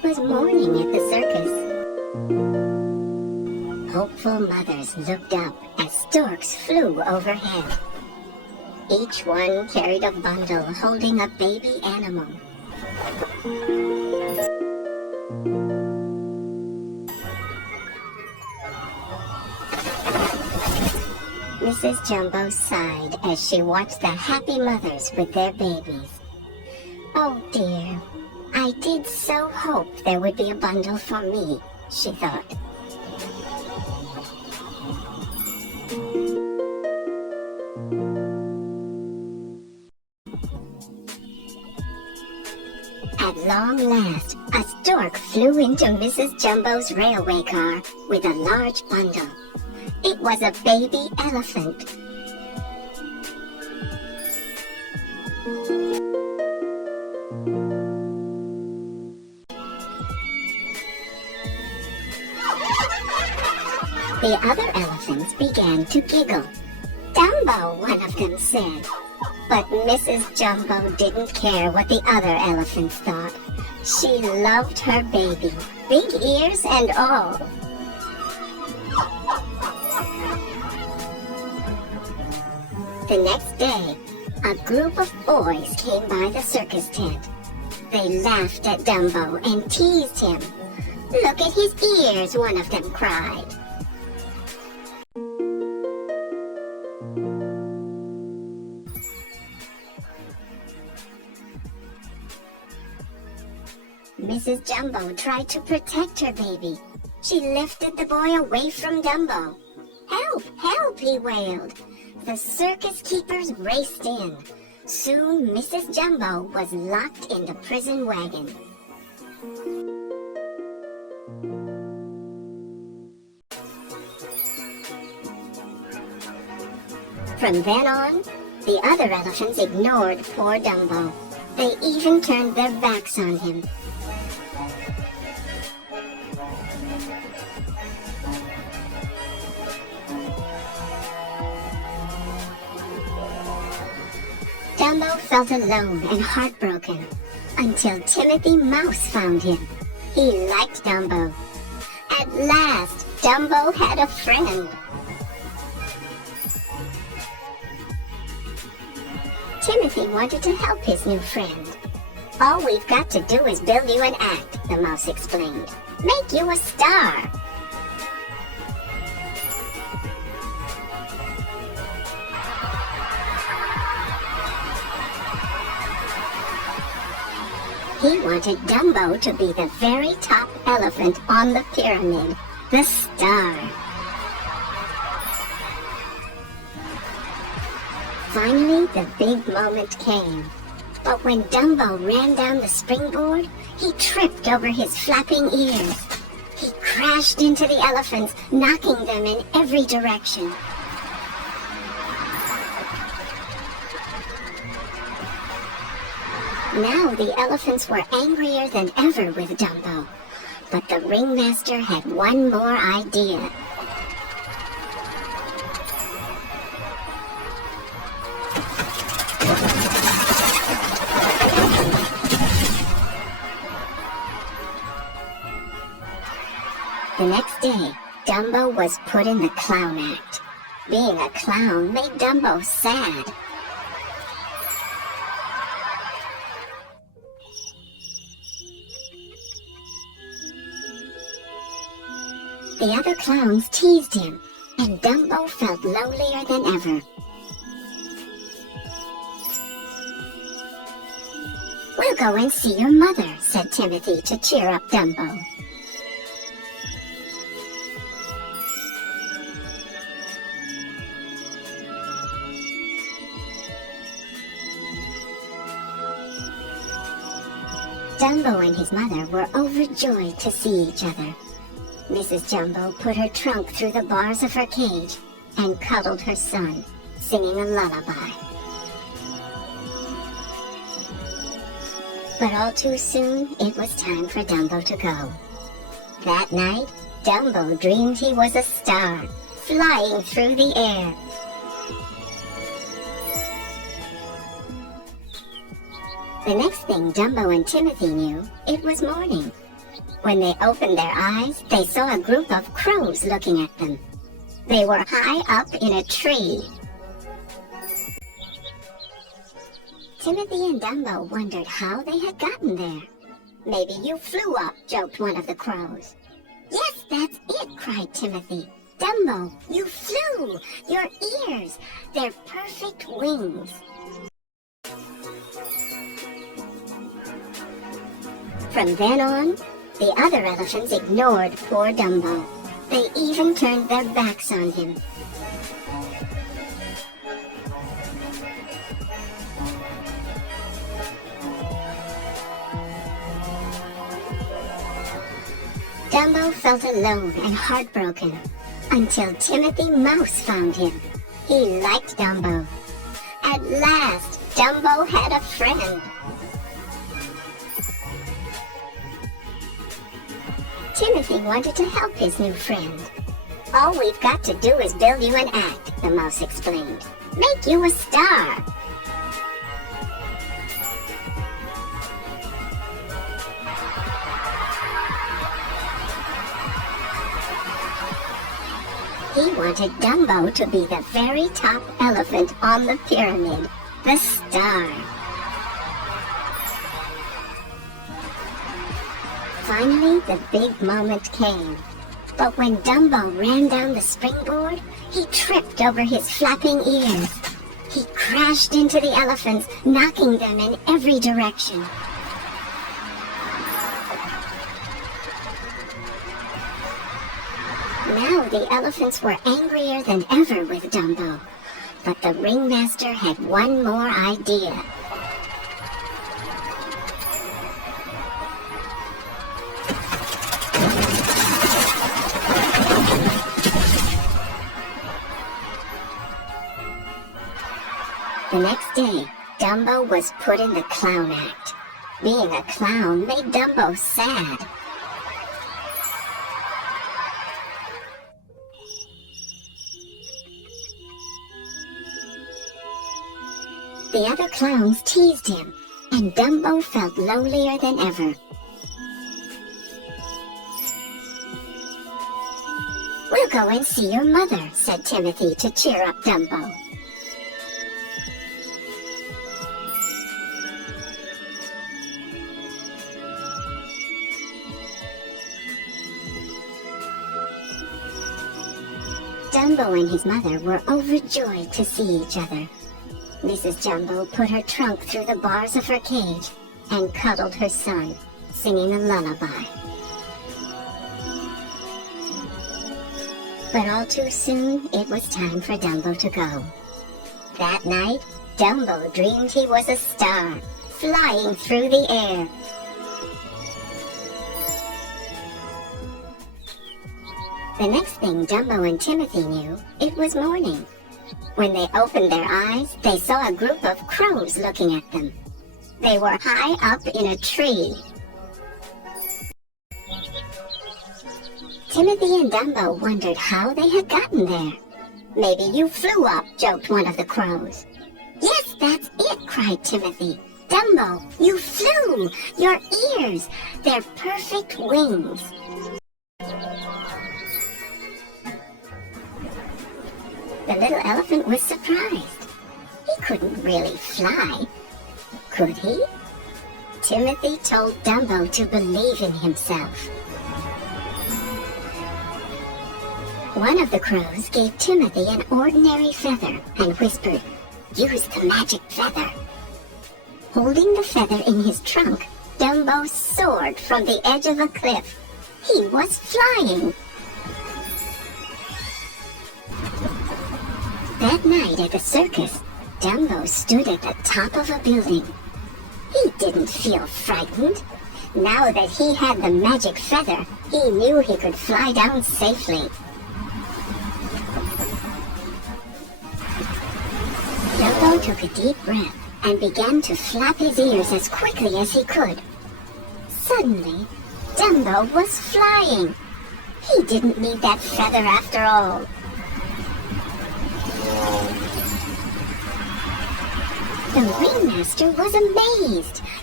It was morning at the circus. Hopeful mothers looked up as storks flew overhead. Each one carried a bundle holding a baby animal. Mrs. Jumbo sighed as she watched the happy mothers with their babies. Oh dear, I did so hope there would be a bundle for me, she thought. At long last, a stork flew into Mrs. Jumbo's railway car with a large bundle. It was a baby elephant. The other elephants began to giggle. "Dumbo," one of them said. But Mrs. Jumbo didn't care what the other elephants thought. She loved her baby, big ears and all. The next day, a group of boys came by the circus tent. They laughed at Dumbo and teased him. "Look at his ears," one of them cried. Mrs. Jumbo tried to protect her baby. She lifted the boy away from Dumbo. "Help! Help!" he wailed. The circus keepers raced in. Soon Mrs. Jumbo was locked in the prison wagon. From then on, the other elephants ignored poor Dumbo. They even turned their backs on him. Dumbo felt alone and heartbroken until Timothy Mouse found him. He liked Dumbo. At last, Dumbo had a friend. Timothy wanted to help his new friend. "All we've got to do is build you an act," the mouse explained. "Make you a star." He wanted Dumbo to be the very top elephant on the pyramid, the star. Finally, the big moment came. But when Dumbo ran down the springboard, he tripped over his flapping ears. He crashed into the elephants, knocking them in every direction. Now the elephants were angrier than ever with Dumbo. But the ringmaster had one more idea. The next day, Dumbo was put in the clown act. Being a clown made Dumbo sad. The other clowns teased him, and Dumbo felt lonelier than ever. "We'll go and see your mother," said Timothy to cheer up Dumbo. Dumbo and his mother were overjoyed to see each other. Mrs. Jumbo put her trunk through the bars of her cage and cuddled her son, singing a lullaby. But all too soon, it was time for Dumbo to go. That night, Dumbo dreamed he was a star, flying through the air. The next thing Dumbo and Timothy knew, it was morning. When they opened their eyes, they saw a group of crows looking at them. They were high up in a tree. Timothy and Dumbo wondered how they had gotten there. "Maybe you flew up," joked one of the crows. "Yes, that's it," cried Timothy. "Dumbo, you flew! Your ears, they're perfect wings." From then on, the other elephants ignored poor Dumbo. They even turned their backs on him. Dumbo felt alone and heartbroken until Timothy Mouse found him. He liked Dumbo. At last, Dumbo had a friend. Timothy wanted to help his new friend. "All we've got to do is build you an act," the mouse explained. "Make you a star." He wanted Dumbo to be the very top elephant on the pyramid, the star. Finally, the big moment came. But when Dumbo ran down the springboard, he tripped over his flapping ears. He crashed into the elephants, knocking them in every direction. Now the elephants were angrier than ever with Dumbo. But the ringmaster had one more idea. The next day, Dumbo was put in the clown act. Being a clown made Dumbo sad. The other clowns teased him, and Dumbo felt lonelier than ever. "We'll go and see your mother," said Timothy to cheer up Dumbo. Dumbo and his mother were overjoyed to see each other. Mrs. Jumbo put her trunk through the bars of her cage and cuddled her son, singing a lullaby. But all too soon, it was time for Dumbo to go. That night, Dumbo dreamed he was a star, flying through the air. The next thing Dumbo and Timothy knew, it was morning. When they opened their eyes, they saw a group of crows looking at them. They were high up in a tree. Timothy and Dumbo wondered how they had gotten there. "Maybe you flew up," joked one of the crows. "Yes, that's it," cried Timothy. "Dumbo, you flew! Your ears, they're perfect wings." The little elephant was surprised. He couldn't really fly, could he? Timothy told Dumbo to believe in himself. One of the crows gave Timothy an ordinary feather and whispered, "Use the magic feather." Holding the feather in his trunk, Dumbo soared from the edge of a cliff. He was flying. That night at the circus, Dumbo stood at the top of a building. He didn't feel frightened. Now that he had the magic feather, he knew he could fly down safely. Dumbo took a deep breath and began to flap his ears as quickly as he could. Suddenly, Dumbo was flying. He didn't need that feather after all. The ringmaster was amazed.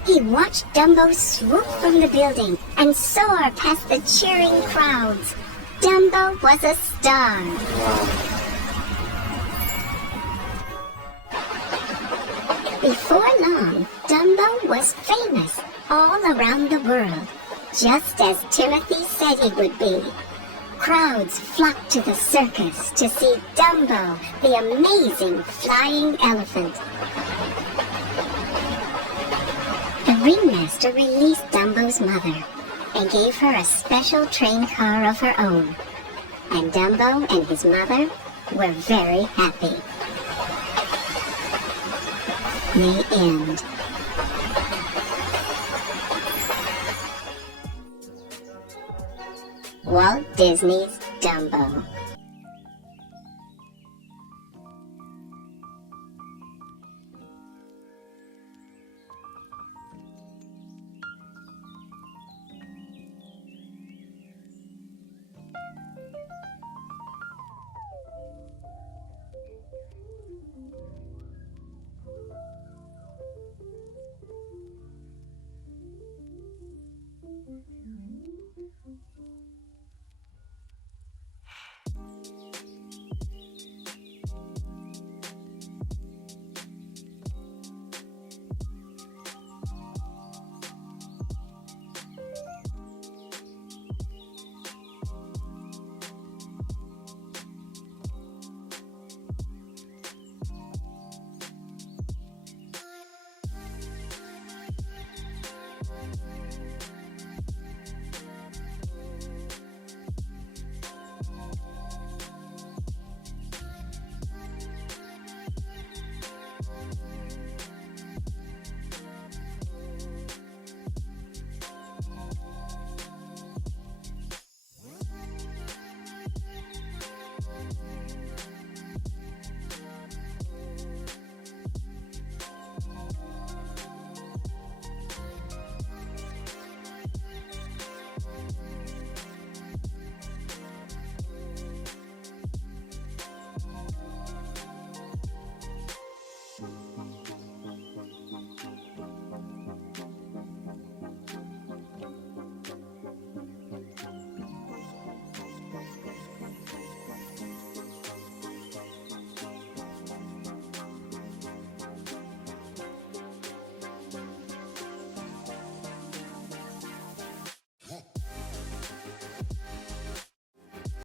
He watched Dumbo swoop from the building and soar past the cheering crowds. Dumbo was a star. Before long, Dumbo was famous all around the world, just as Timothy said he would be. Crowds flocked to the circus to see Dumbo, the amazing flying elephant. The ringmaster released Dumbo's mother and gave her a special train car of her own. And Dumbo and his mother were very happy. The end. Walt Disney's Dumbo.